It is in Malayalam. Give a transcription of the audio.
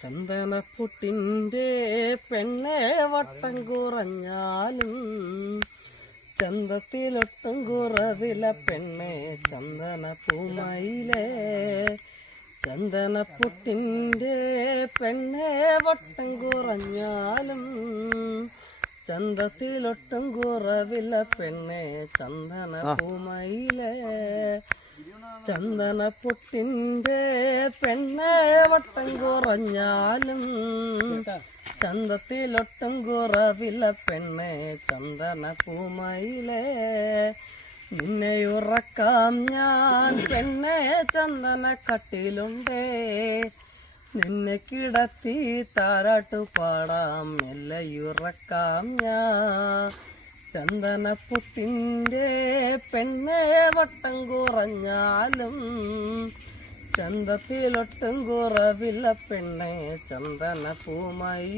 ചന്ദനപ്പുട്ടിൻ്റെ പെണ്ണെ വട്ടം കുറഞ്ഞാലും ചന്തത്തിലൊട്ടും കുറവില പെണ്ണെ ചന്ദനപ്പൂമയിലേ. ചന്ദനപ്പുട്ടിൻ്റെ പെണ്ണെ വട്ടം കുറഞ്ഞാലും ചന്തത്തിലൊട്ടും കുറവില പെണ്ണെ ചന്ദനപ്പൂമയിലേ. ചന്ദനപ്പുട്ടിൻ്റെ പെണ്ണെ വട്ടം കുറഞ്ഞാലും ചന്തത്തിലൊട്ടും കുറവില്ല പെണ്ണെ ചന്ദനപ്പൂമയിലേ. നിന്നെയുറക്കാം ഞാൻ പെണ്ണെ ചന്ദനക്കട്ടിലുണ്ടേ. നിന്നെ കിടത്തി താരാട്ടു പാടാം മെല്ലയുറക്കാം ഞാൻ. ചന്ദനപ്പുട്ടിൻ്റെ പെണ്ണെ വട്ടം കുറഞ്ഞാലും ചന്തത്തിലൊട്ടും കുറവില്ല പെണ്ണെ ചന്ദനപ്പൂമയി.